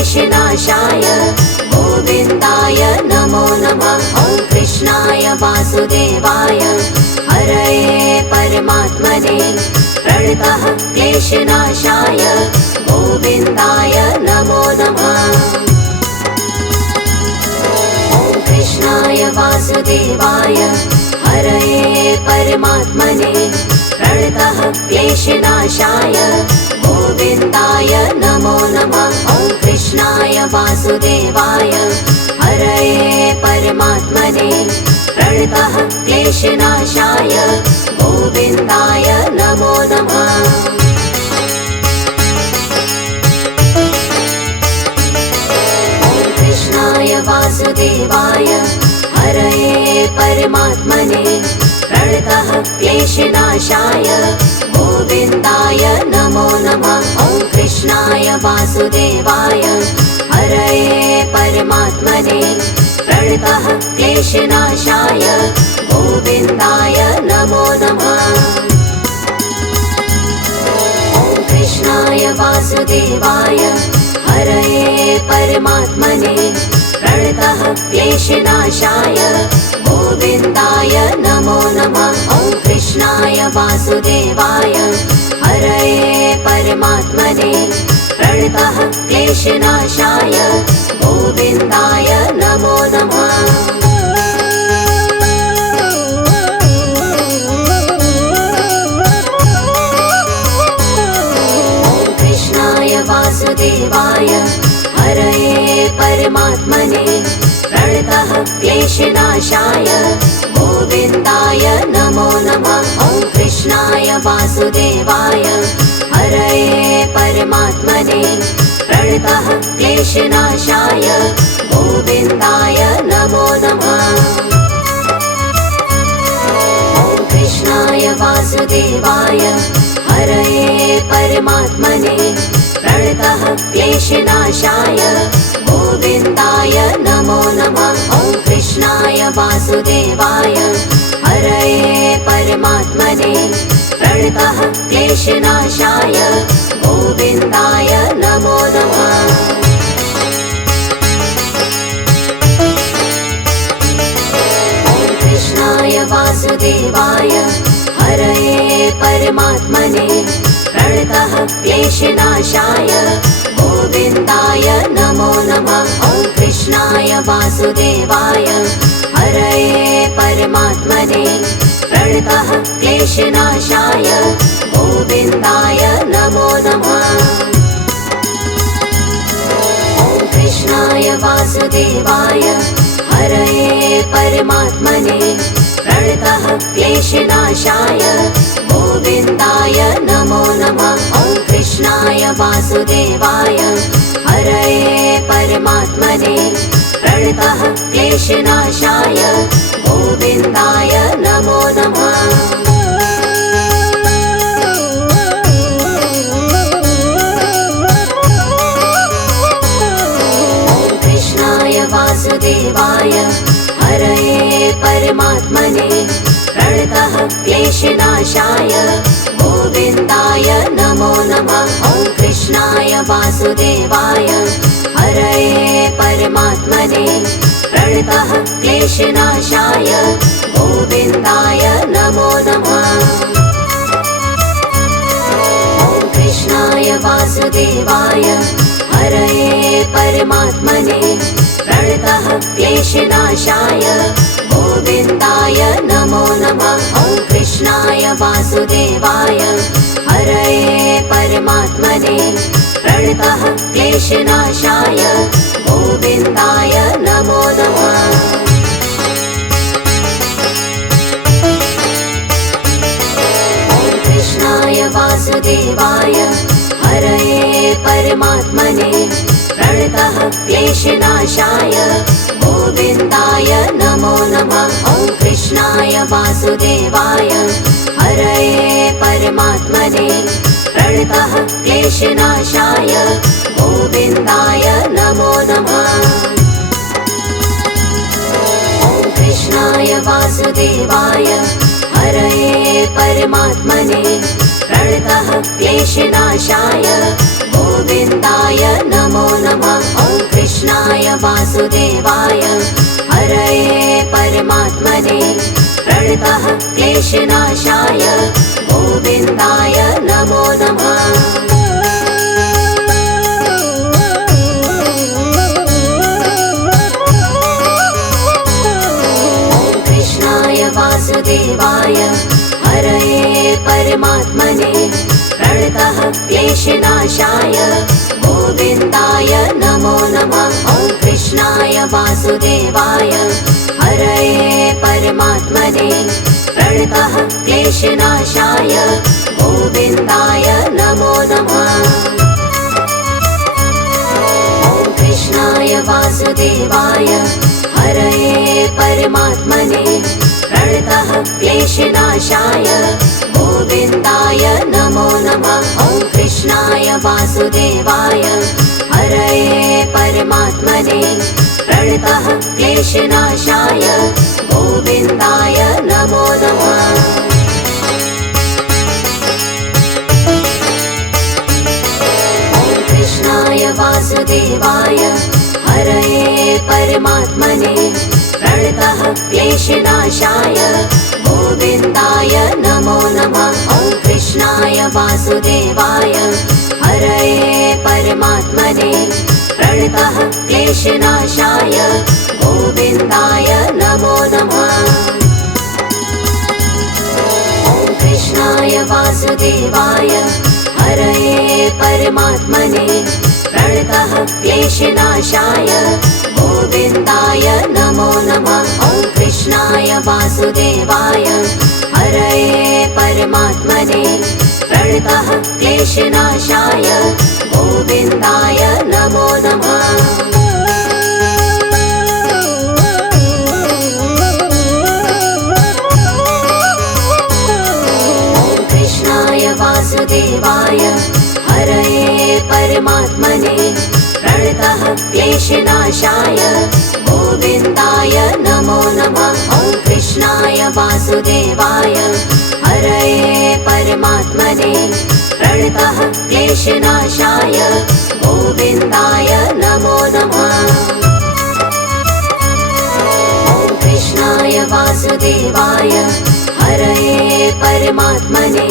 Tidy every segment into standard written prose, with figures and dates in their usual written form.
क्लेशनाशाय गोविन्दाय नमो नमः। ॐ कृष्णाय वासुदेवाय हरये परमात्मने प्रणतः क्लेशनाशाय गोविन्दाय नमो नमः। ॐ कृष्णाय वासुदेवाय हरये परमात्मने प्रणतः क्लेशनाशाय गोविन्दाय नमो नमः। ॐ कृष्णाय वासुदेवाय हरये परमात्मने प्रणतः क्लेशनाशाय गोविन्दाय नमो नमः। ॐ कृष्णाय वासुदेवाय हरये परमात्मने प्रणतः क्लेशनाशाय गोविन्दाय नमो नमः। ॐ कृष्णाय वासुदेवाय हरये परमात्मने प्रणतः क्लेशनाशाय गोविन्दाय नमो नमः। ॐ कृष्णाय वासुदेवाय हरये परमात्मने प्रणतः क्लेशनाशाय गोविन्दाय नमो नमः। ॐ कृष्णाय वासुदेवाय हरये परमात्मने प्रणतः क्लेशनाशाय गोविन्दाय नमो नमः। ॐ कृष्णाय वासुदेवाय हरये परमात्मने प्रणतः क्लेशनाशाय गोविन्दाय नमो नमः। ॐ कृष्णाय वासुदेवाय हरये परमात्मने प्रणतः क्लेशनाशाय गोविन्दाय नमो नमः। ॐ कृष्णाय वासुदेवाय हरये परमात्मने प्रणतः क्लेशनाशाय गोविन्दाय नमो नमः। ॐ कृष्णाय वासुदेवाय हरये परमात्मने प्रणतः क्लेशनाशाय गोविन्दाय नमो नमः। ॐ कृष्णाय वासुदेवाय हरये परमात्मने प्रणतः क्लेशनाशाय गोविन्दाय नमो नमः। ॐ कृष्णाय वासुदेवाय हरये परमात्मने प्रणतः क्लेशनाशाय गोविन्दाय नमो नमः। ॐ कृष्णाय वासुदेवाय हरये परमात्मने प्रणतः क्लेशनाशाय गोविन्दाय नमो नमः। ॐ कृष्णाय वासुदेवाय हरये परमात्मने प्रणतः क्लेशनाशाय गोविन्दाय नमो नमः। ॐ कृष्णाय वासुदेवाय हरये परमात्मने प्रणतः क्लेशनाशाय गोविन्दाय नमो नमः। ॐ कृष्णाय वासुदेवाय हरये परमात्मने प्रणतः क्लेशनाशाय गोविन्दाय नमो नमः। ॐ कृष्णाय वासुदेवाय हरये परमात्मने प्रणतः क्लेशनाशाय गोविन्दाय नमो नमः। ॐ कृष्णाय वासुदेवाय हरये परमात्मने प्रणतः क्लेशनाशाय गोविन्दाय नमो नमः। ॐ कृष्णाय वासुदेवाय हरये परमात्मने प्रणतः क्लेशनाशाय गोविन्दाय नमो नमः। ॐ कृष्णाय वासुदेवाय हरये परमात्मने प्रणतः क्लेशनाशाय गोविन्दाय नमो नमः। ॐ कृष्णाय वासुदेवाय हरये परमात्मने प्रणतः क्लेशनाशाय गोविन्दाय नमो नमः। वासुदेवाय हरये परमात्मने प्रणतः क्लेशनाशाय गोविन्दाय नमो नमः। वासुदेवाय हरये परमात्मने प्रणतः क्लेशनाशाय गोविन्दाय नमो नमः। ॐ कृष्णाय वासुदेवाय हरये परमात्मने प्रणतः क्लेशनाशाय गोविन्दाय नमो नमः। ॐ कृष्णाय वासुदेवाय हरये परमात्मने प्रणतः क्लेशनाशाय गोविन्दाय नमो नमः। ॐ कृष्णाय वासुदेवाय हरये परमात्मने प्रणतः क्लेशनाशाय गोविन्दाय नमो नमः। ॐ कृष्णाय वासुदेवाय हरये परमात्मने प्रणतः क्लेशनाशाय गोविन्दाय नमो नमः। ॐ कृष्णाय वासुदेवाय हरये परमात्मने प्रणतः क्लेशनाशाय गोविन्दाय नमो नमः। ॐ कृष्णाय वासुदेवाय हरये परमात्मने प्रणतः क्लेशनाशाय गोविन्दाय नमो नमः। ॐ कृष्णाय वासुदेवाय हरये परमात्मने प्रणतः क्लेशनाशाय गोविन्दाय नमो नमः। ॐ कृष्णाय वासुदेवाय हरये परमात्मने प्रणतः क्लेशनाशाय गोविन्दाय नमो नमः। ॐ कृष्णाय वासुदेवाय हरये परमात्मने प्रणतः क्लेशनाशाय गोविन्दाय नमो नमः। ॐ कृष्णाय वासुदेवाय हरये परमात्मने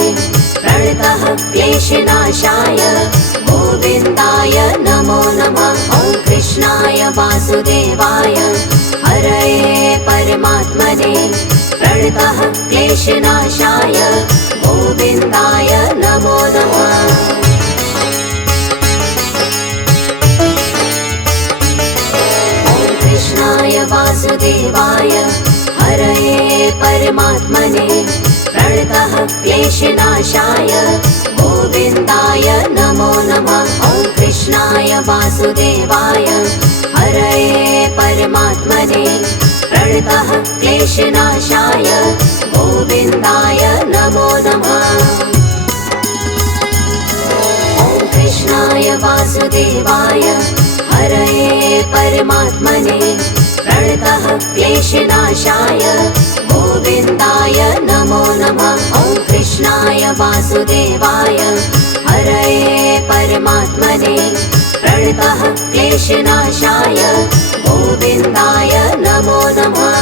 प्रणतः क्लेशनाशाय गोविन्दाय नमो नमः। ॐ कृष्णाय वासुदेवाय हरये परमात्मने प्रणतः क्लेशनाशाय गोविन्दाय नमो नमः। ॐ कृष्णाय वासुदेवाय हरये परमात्मने प्रणतः क्लेशनाशाय गोविन्दाय नमो नमः। ॐ कृष्णाय वासुदेवाय हरये परमात्मने प्रणतः क्लेशनाशाय गोविन्दाय नमो नमः। ॐ कृष्णाय वासुदेवाय हरये परमात्मने प्रणतः क्लेशनाशाय गोविन्दाय नमो नमः। ॐ कृष्णाय वासुदेवाय हरये परमात्मने प्रणतः क्लेशनाशाय गोविन्दाय नमो नमः।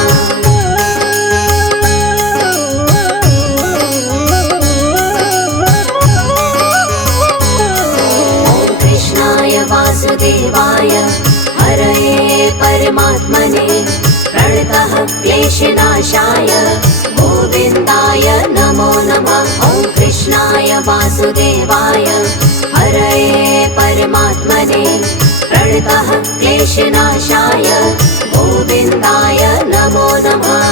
ॐ कृष्णाय वासुदेवाय हरये परमात्मने प्रणतः क्लेशनाशाय गोविन्दाय नमो नमः। ॐ कृष्णाय वासुदेवाय हरये परमात्मने प्रणतः क्लेशनाशाय गोविन्दाय नमो नमः।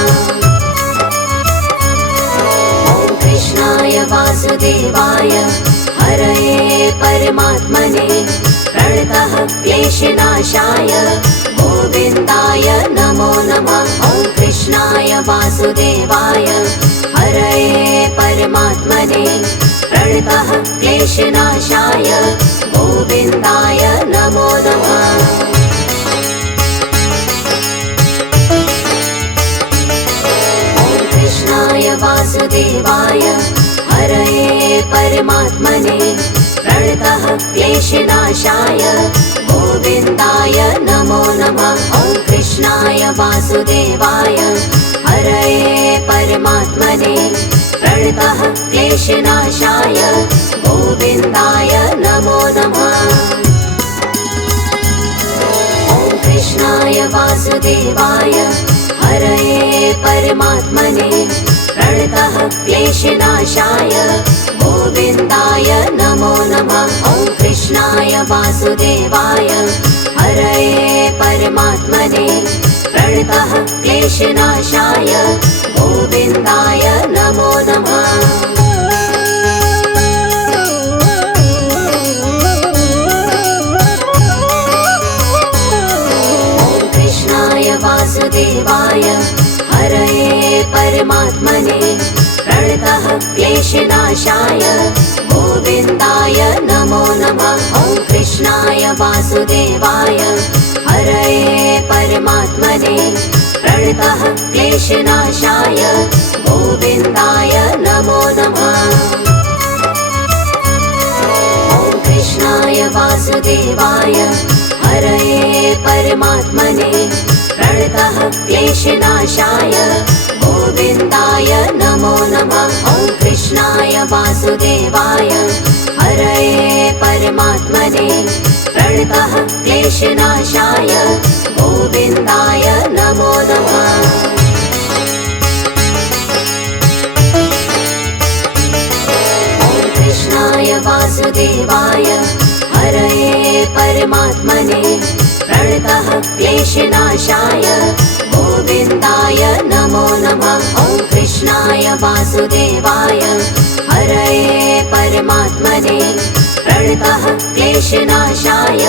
ॐ कृष्णाय वासुदेवाय हरये परमात्मने प्रणतः क्लेशनाशाय गोविन्दाय नमो नमः। ॐ कृष्णाय वासुदेवाय हरये परमात्मने प्रणतः क्लेशनाशाय गोविन्दाय नमो नमः। ॐ कृष्णाय वासुदेवाय हरये परमात्मने प्रणतः क्लेशनाशाय गोविन्दाय नमो नमः। वासुदेवाय हरये परमात्मने प्रणतः क्लेशनाशाय गोविन्दाय नमो नमः। ॐ कृष्णाय वासुदेवाय हरये परमात्मने प्रणतः क्लेशनाशाय गोविन्दाय नमो नमः। ॐ कृष्णाय वासुदेवाय हरये परमात्मने प्रणतः क्लेशनाशाय गोविन्दाय नमो नमः। ॐ कृष्णाय वासुदेवाय हरये परमात्मने प्रणतः क्लेशनाशाय गोविन्दाय नमो नमः। ॐ कृष्णाय वासुदेवाय हरये परमात्मने प्रणतः क्लेशनाशाय गोविन्दाय नमो नमः। ॐ कृष्णाय वासुदेवाय हरये परमात्मने प्रणतः क्लेशनाशाय गोविन्दाय नमो नमः। ॐ कृष्णाय वासुदेवाय हरये परमात्मने प्रणतः क्लेशनाशाय गोविन्दाय नमो नमः। ॐ कृष्णाय वासुदेवाय हरये परमात्मने प्रणतः क्लेशनाशाय गोविन्दाय नमो नमः। ॐ कृष्णाय वासुदेवाय हरये परमात्मने प्रणतः क्लेशनाशाय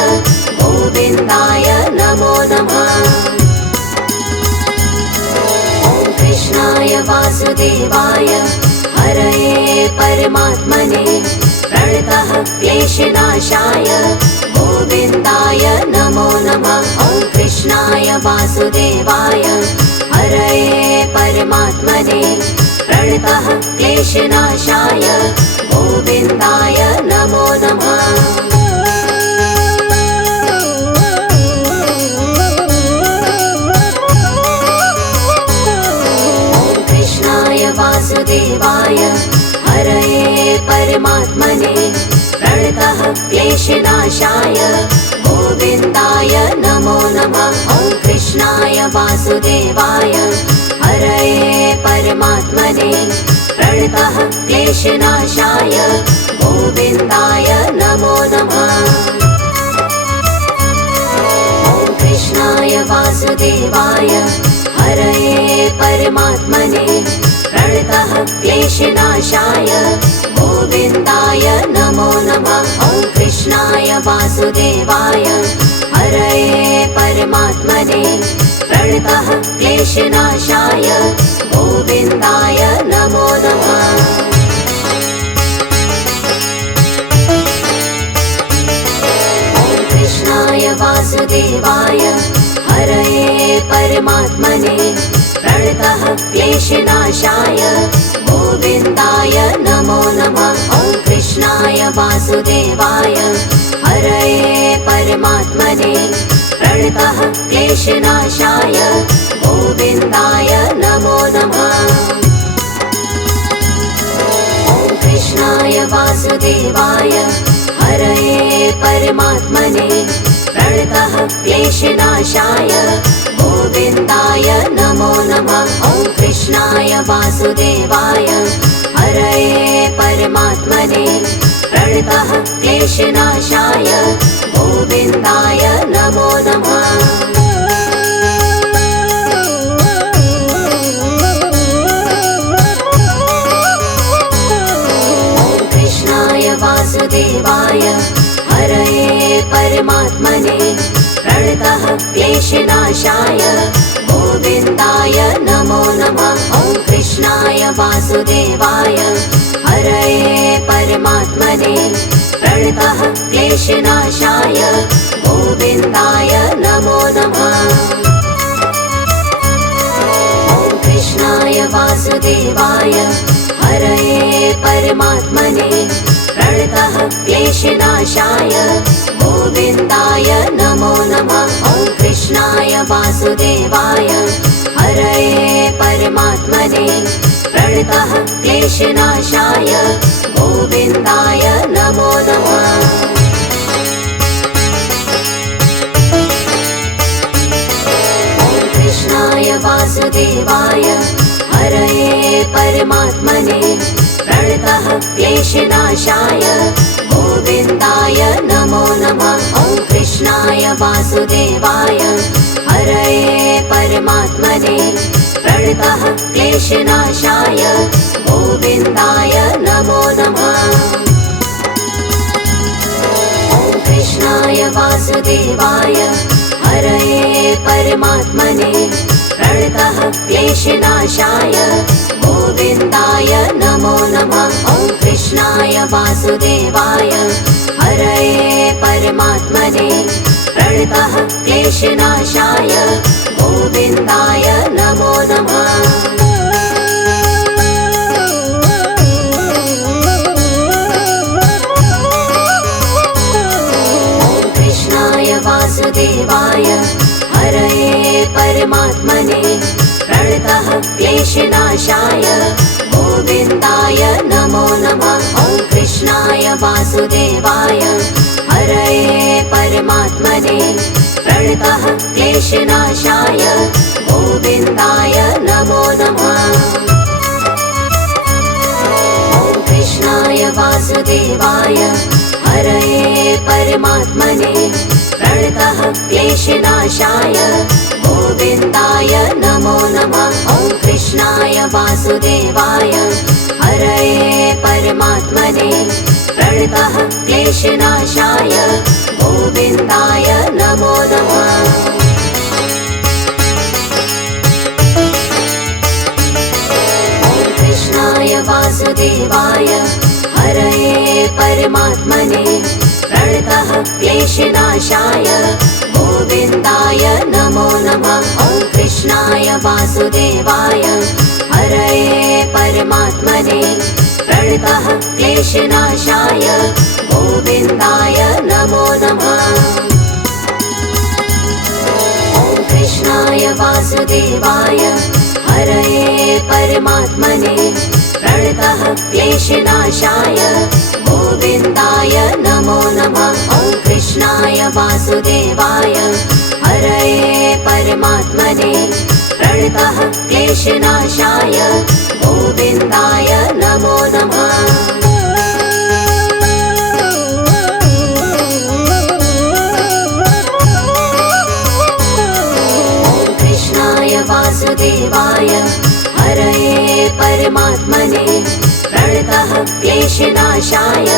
गोविन्दाय नमो नमः। ॐ कृष्णाय वासुदेवाय हरये परमात्मने प्रणतः क्लेशनाशाय गोविन्दाय नमो नमः। ॐ कृष्णाय वासुदेवाय हरये परमात्मने प्रणतः क्लेशनाशाय गोविन्दाय नमो नमः। ॐ कृष्णाय वासुदेवाय हरये परमात्मने प्रणतः क्लेशनाशाय गोविन्दाय नमो नमः। ॐ कृष्णाय वासुदेवाय हरये परमात्मने प्रणतः क्लेशनाशाय गोविन्दाय नमो नमः। ॐ कृष्णाय वासुदेवाय हरये परमात्मने प्रणतः क्लेशनाशाय गोविन्दाय नमो नमः। ॐ कृष्णाय वासुदेवाय हरये परमात्मने प्रणतः क्लेशनाशाय गोविन्दाय नमो नमः। ॐ कृष्णाय वासुदेवाय हरये परमात्मने प्रणतः क्लेशनाशाय गोविन्दाय नमो नमः। ॐ कृष्णाय वासुदेवाय हरये परमात्मने प्रणतः क्लेशनाशाय गोविन्दाय नमो नमः। ॐ कृष्णाय वासुदेवाय हरये परमात्मने प्रणतः क्लेशनाशाय गोविन्दाय नमो नमः। ॐ कृष्णाय वासुदेवाय हरये परमात्मने प्रणतः क्लेशनाशाय गोविन्दाय नमो नमः। ॐ कृष्णाय वासुदेवाय हरये परमात्मने प्रणतः क्लेशनाशाय गोविन्दाय नमो नमः। ॐ कृष्णाय वासुदेवाय हरये परमात्मने प्रणतः क्लेशनाशाय गोविन्दाय नमो नमः। ॐ कृष्णाय वासुदेवाय हरये परमात्मने प्रणतः क्लेशनाशाय गोविन्दाय नमो नमः। ॐ कृष्णाय वासुदेवाय क्लेशनाशाय गोविन्दाय नमो नमः। कृष्णाय वासुदेवाय हरये परमात्मने प्रणतः क्लेशनाशाय गोविन्दाय नमो नमः। ॐ कृष्णाय वासुदेवाय हरये परमात्मने प्रणतः क्लेशनाशाय गोविन्दाय नमो नमः। ॐ कृष्णाय वासुदेवाय हरये परमात्मने प्रणतः क्लेशनाशाय गोविन्दाय नमो नमः। ॐ कृष्णाय वासुदेवाय हरये परमात्मने प्रणतः क्लेशनाशाय गोविन्दाय नमो नमः। वासुदेवाय हरये परमात्मने प्रणतः क्लेशनाशाय गोविन्दाय नमो नमः। ॐ कृष्णाय वासुदेवाय हरये परमात्मने प्रणतः क्लेशनाशाय गोविन्दाय नमो नमः। ॐ कृष्णाय वासुदेवाय हरये परमात्मने प्रणतः क्लेशनाशाय गोविन्दाय नमो नमः। ॐ कृष्णाय वासुदेवाय हरये परमात्मने प्रणतः क्लेशनाशाय गोविन्दाय नमो नमः। ॐ कृष्णाय वासुदेवाय हरये परमात्मने प्रणतः क्लेशनाशाय गोविन्दाय नमो नमः। ॐ कृष्णाय वासुदेवाय हरये परमात्मने प्रणतः क्लेशनाशाय गोविन्दाय नमो नमः। ॐ कृष्णाय वासुदेवाय हरये परमात्मने प्रणतः क्लेशनाशाय गोविन्दाय नमो नमः। ॐ कृष्णाय वासुदेवाय हरये परमात्मने प्रणतः क्लेशनाशाय गोविन्दाय नमो नमः। ॐ कृष्णाय वासुदेवाय हरये परमात्मने प्रणतः क्लेशनाशाय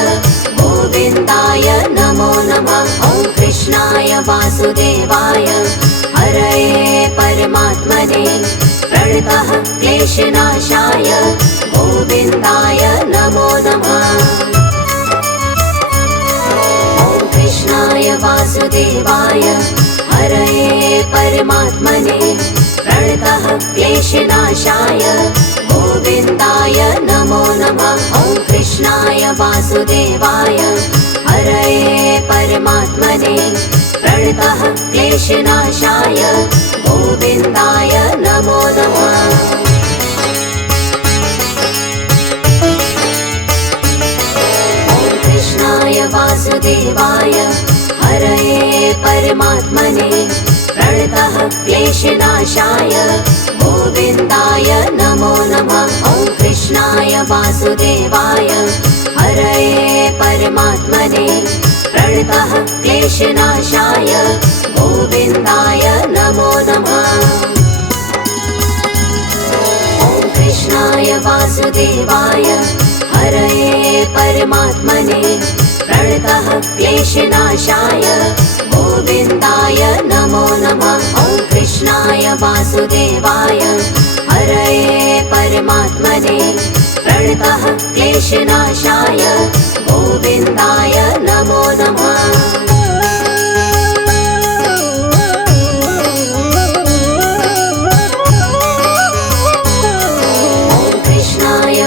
गोविन्दाय नमो नमः। ॐ कृष्णाय वासुदेवाय हरये परमात्मने प्रणतः क्लेशनाशाय गोविन्दाय नमो नमः। ॐ कृष्णाय वासुदेवाय हरये परमात्मने प्रणतः क्लेशनाशाय गोविन्दाय नमो नमः। ॐ कृष्णाय वासुदेवाय हरये परमात्मने प्रणतः क्लेशनाशाय गोविन्दाय नमो नमः। ॐ कृष्णाय वासुदेवाय हरये परमात्मने प्रणतः क्लेशनाशाय गोविन्दाय नमो नमः। ॐ कृष्णाय वासुदेवाय हरये परमात्मने प्रणतः क्लेशनाशाय गोविन्दाय नमो नमः। ॐ कृष्णाय वासुदेवाय हरये परमात्मने प्रणतः क्लेशनाशाय गोविन्दाय नमो नमः। ॐ कृष्णाय वासुदेवाय हरये परमात्मने प्रणतः क्लेशनाशाय गोविन्दाय नमो नमः।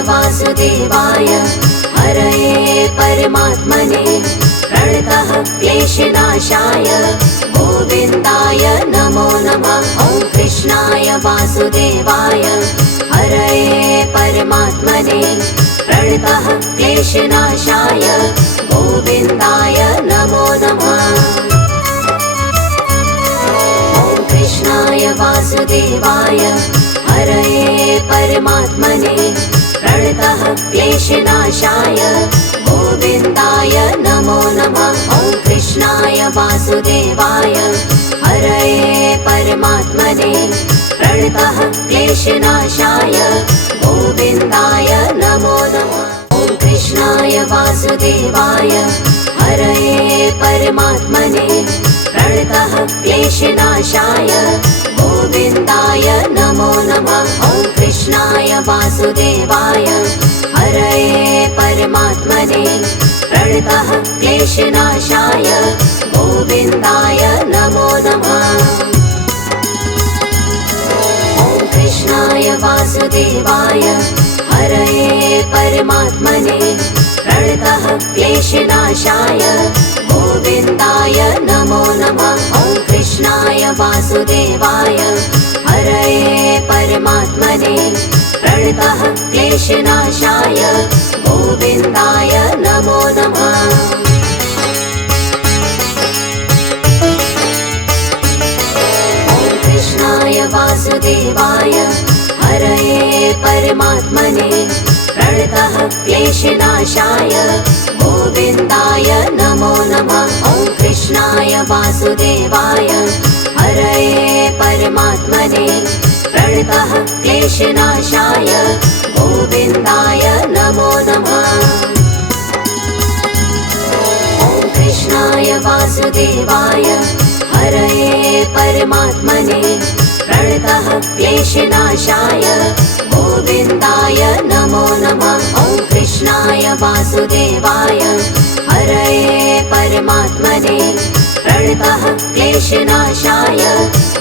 वासुदेवाय हरये परमात्मने प्रणतः क्लेशनाशाय गोविन्दाय नमो नमः। ॐ कृष्णाय वासुदेवाय हरये परमात्मने प्रणतः क्लेशनाशाय गोविन्दाय नमो नमः। ॐ कृष्णाय वासुदेवाय हरये परमात्मने प्रणतः क्लेशनाशाय गोविन्दाय नमो नमः। ॐ कृष्णाय वासुदेवाय हरये परमात्मने प्रणतः क्लेशनाशाय गोविन्दाय नमो नमः। ॐ कृष्णाय वासुदेवाय हरये परमात्मने प्रणतः क्लेशनाशाय गोविन्दाय नमो नमः। ॐ कृष्णाय वासुदेवाय हरये परमात्मने प्रणतः क्लेशनाशाय गोविन्दाय नमो नमः। ॐ कृष्णाय वासुदेवाय हरये परमात्मने प्रणतः क्लेशनाशाय गोविन्दाय नमो नमः। ॐ कृष्णाय वासुदेवाय हरये परमात्मने प्रणतः क्लेशनाशाय गोविन्दाय नमो नमः। ॐ कृष्णाय वासुदेवाय हरये परमात्मने प्रणतः क्लेशनाशाय गोविन्दाय नमो नमः। ॐ कृष्णाय वासुदेवाय हरये परमात्मने प्रणतः क्लेशनाशाय गोविन्दाय नमो नमः। ॐ कृष्णाय वासुदेवाय हरये परमात्मने प्रणतः क्लेशनाशाय गोविन्दाय नमो नमः। ॐ कृष्णाय वासुदेवाय हरये परमात्मने प्रणतः क्लेशनाशाय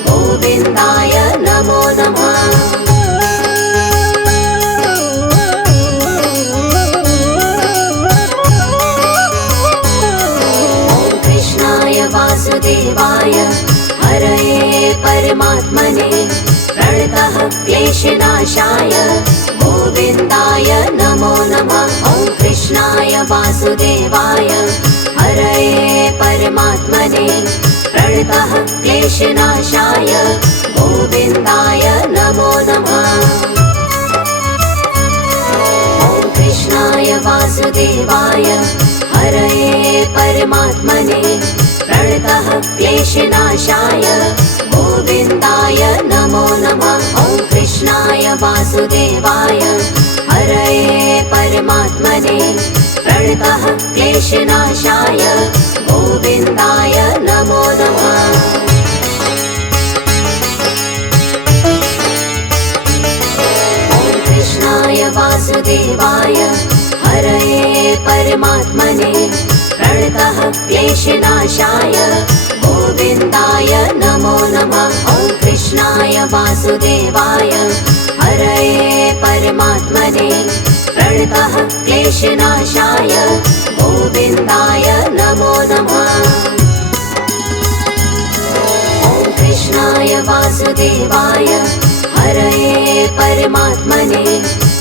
गोविन्दाय नमो नमः। ॐ कृष्णाय वासुदेवाय हरये परमात्मने प्रणतः क्लेशनाशाय गोविन्दाय नमो नमः। ॐ कृष्णाय वासुदेवाय हरये परमात्मने प्रणतः क्लेशनाशाय गोविन्दाय नमो नमः। ॐ कृष्णाय वासुदेवाय हरये परमात्मने प्रणतः क्लेशनाशाय गोविन्दाय नमो नमः। ॐ कृष्णाय वासुदेवाय हरये परमात्मने प्रणतः क्लेशनाशाय गोविन्दाय नमो नमः। ॐ कृष्णाय वासुदेवाय हरये परमात्मने प्रणतः क्लेशनाशाय गोविन्दाय नमो नमः। ॐ कृष्णाय वासुदेवाय हरये परमात्मने प्रणतः क्लेशनाशाय गोविन्दाय नमो नमः। ॐ कृष्णाय वासुदेवाय हरये परमात्मने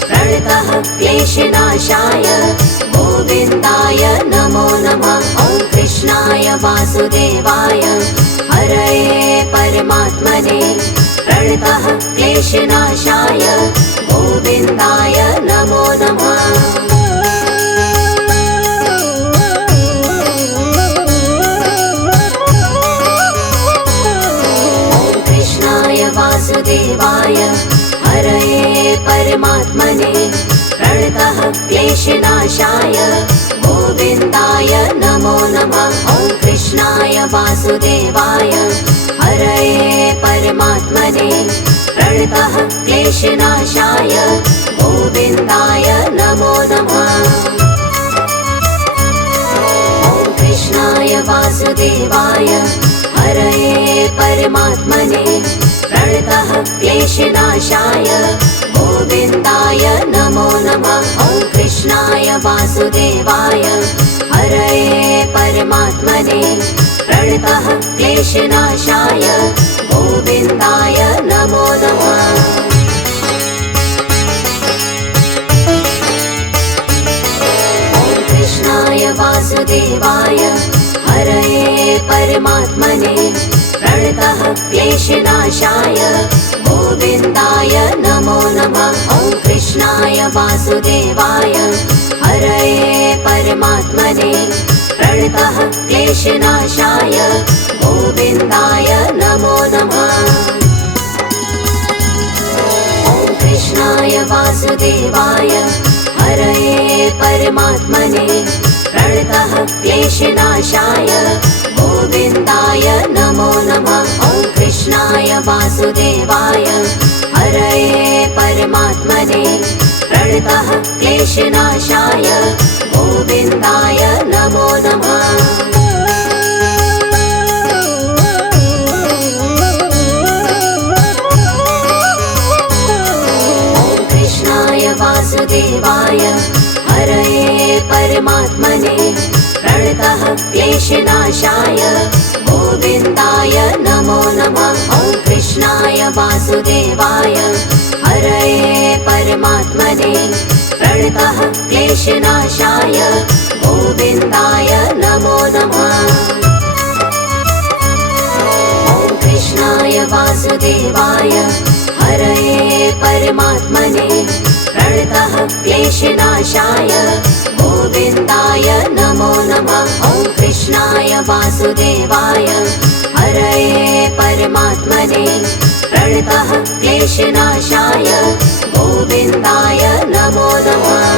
प्रणतः क्लेशनाशाय गोविन्दाय नमो नमः। ॐ कृष्णाय वासुदेवाय हरये परमात्मने प्रणतः क्लेशनाशाय गोविन्दाय नमो नमः। ॐ कृष्णाय वासुदेवाय हरये परमात्मने प्रणतः क्लेशनाशाय गोविन्दाय नमो नमः। ॐ कृष्णाय वासुदेवाय हरये परमात्मने प्रणतः क्लेशनाशाय गोविन्दाय नमो नमः। ॐ कृष्णाय वासुदेवाय हरये परमात्मने प्रणतः क्लेशनाशाय गोविन्दाय नमो नमः। ॐ कृष्णाय वासुदेवाय हरये परमात्मने प्रणतः क्लेशनाशाय गोविन्दाय नमो नमः। वासुदेवाय हरये परमात्मने प्रणतः क्लेशनाशाय गोविन्दाय नमो नमः। ॐ कृष्णाय वासुदेवाय हरये परमात्मने प्रणतः क्लेशनाशाय गोविन्दाय नमो नमः। ॐ कृष्णाय वासुदेवाय हरये परमात्मने प्रणतः क्लेशनाशाय गोविन्दाय नमो नमः। ॐ कृष्णाय वासुदेवाय हरये परमात्मने प्रणतः क्लेशनाशाय गोविन्दाय नमो नमः। वासुदेवाय हरये परमात्मने प्रणतः क्लेशनाशाय गोविन्दाय नमो नमः। ॐ कृष्णाय वासुदेवाय हरये परमात्मने प्रणतः क्लेशनाशाय गोविन्दाय नमो नमः। ॐ कृष्णाय वासुदेवाय हरये परमात्मने प्रणतः क्लेशनाशाय गोविन्दाय नमो नमः। ॐ कृष्णाय वासुदेवाय हरये परमात्मने प्रणतः क्लेशनाशाय गोविन्दाय नमो नमः।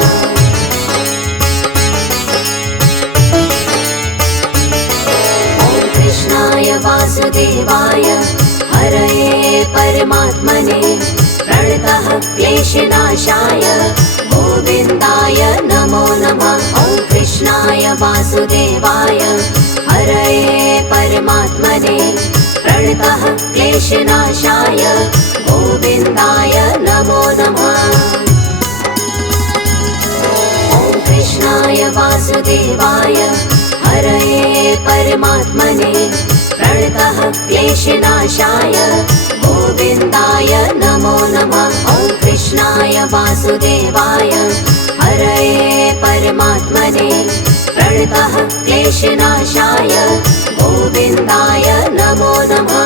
ॐ कृष्णाय वासुदेवाय हरये परमात्मने प्रणतः क्लेशनाशाय गोविन्दाय नमो नमः। ॐ कृष्णाय वासुदेवाय हरये परमात्मने प्रणतः क्लेशनाशाय गोविन्दाय नमो नमः। ॐ कृष्णाय वासुदेवाय हरये परमात्मने प्रणतः क्लेशनाशाय गोविन्दाय नमो नमः। ॐ कृष्णाय वासुदेवाय हरये परमात्मने प्रणतः क्लेशनाशाय गोविन्दाय नमो नमः।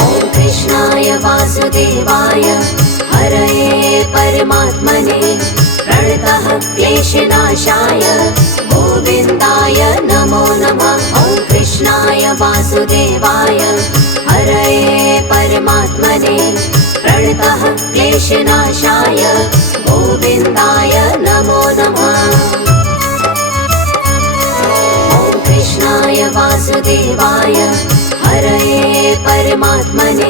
ॐ कृष्णाय वासुदेवाय हरये परमात्मने प्रणतः क्लेशनाशाय गोविन्दाय नमो नमः। ॐ कृष्णाय वासुदेवाय हरये परमात्मने प्रणतः क्लेशनाशाय गोविन्दाय नमो नमः। ॐ कृष्णाय वासुदेवाय हरये परमात्मने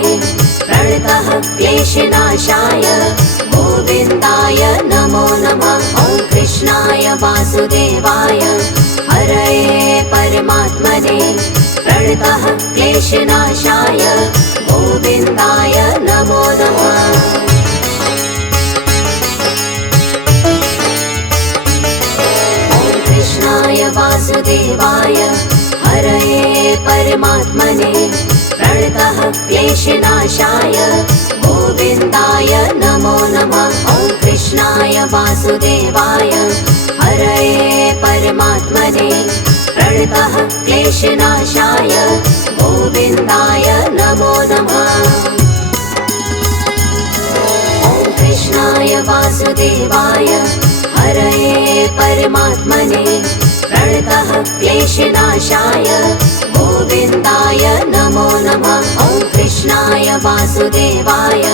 प्रणतः क्लेशनाशाय गोविन्दाय नमो नमः। ॐ कृष्णाय वासुदेवाय हरये परमात्मने प्रणतः क्लेशनाशाय गोविन्दाय नमो नमः। ॐ कृष्णाय वासुदेवाय हरये परमात्मने प्रणतः क्लेशनाशाय गोविन्दाय नमो नमः। ॐ कृष्णाय वासुदेवाय हरये परमात्मने प्रणतः क्लेशनाशाय गोविन्दाय नमो नमः। ॐ कृष्णाय वासुदेवाय हरये परमात्मने प्रणतः क्लेशनाशाय गोविन्दाय नमो नमः। ॐ कृष्णाय वासुदेवाय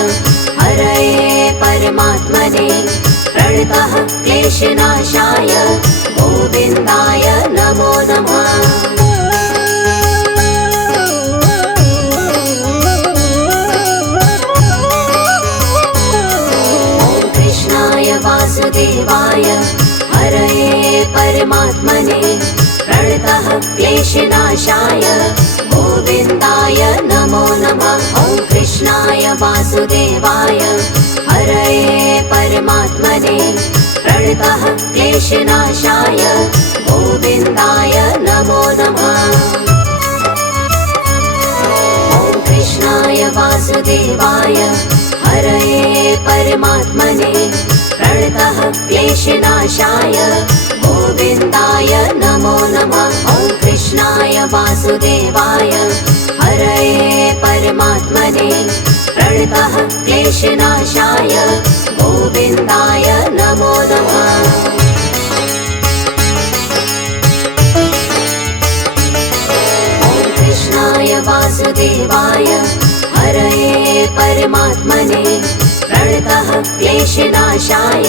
हरये परमात्मने प्रणतः क्लेशनाशाय गोविन्दाय नमो नमः। ॐ कृष्णाय वासुदेवाय हरये परमात्मने प्रणतः क्लेशनाशाय गोविन्दाय नमो नमः। ॐ कृष्णाय वासुदेवाय हरये परमात्मने प्रणतः क्लेशनाशाय गोविन्दाय नमो नमः। ॐ कृष्णाय वासुदेवाय हरये परमात्मने प्रणतः क्लेशनाशाय गोविन्दाय नमो नमः। ॐ कृष्णाय वासुदेवाय हरये परमात्मने प्रणतः क्लेशनाशाय गोविन्दाय नमो नमः। ॐ कृष्णाय वासुदेवाय हरये परमात्मने प्रणतः क्लेशनाशाय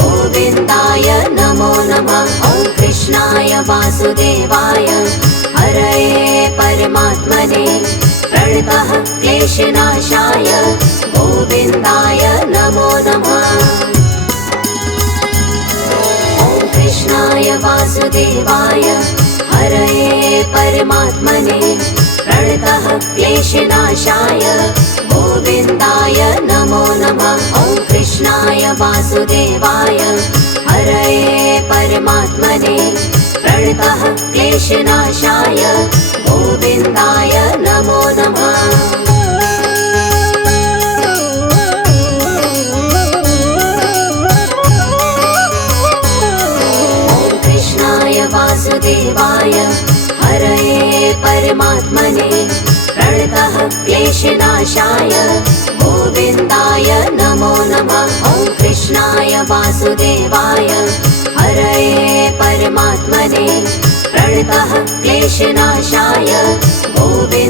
गोविन्दाय नमो नमः। ॐ कृष्णाय वासुदेवाय हरये परमात्मने प्रणतः क्लेशनाशाय गोविन्दाय नमो नमः। ॐ कृष्णाय वासुदेवाय हरये परमात्मने प्रणतः क्लेशनाशाय गोविन्दाय नमो नमः। ॐ कृष्णाय वासुदेवाय हरये परमात्मने प्रणतः क्लेशनाशाय गोविन्दाय नमो नमः। ॐ कृष्णाय वासुदेवाय हरये परमात्मने प्रणतः क्लेशनाशाय गोविन्दाय नमो नमः। ॐ कृष्णाय वासुदेवाय हरये परमात्मने प्रणतः क्लेशनाशाय गोविन्दाय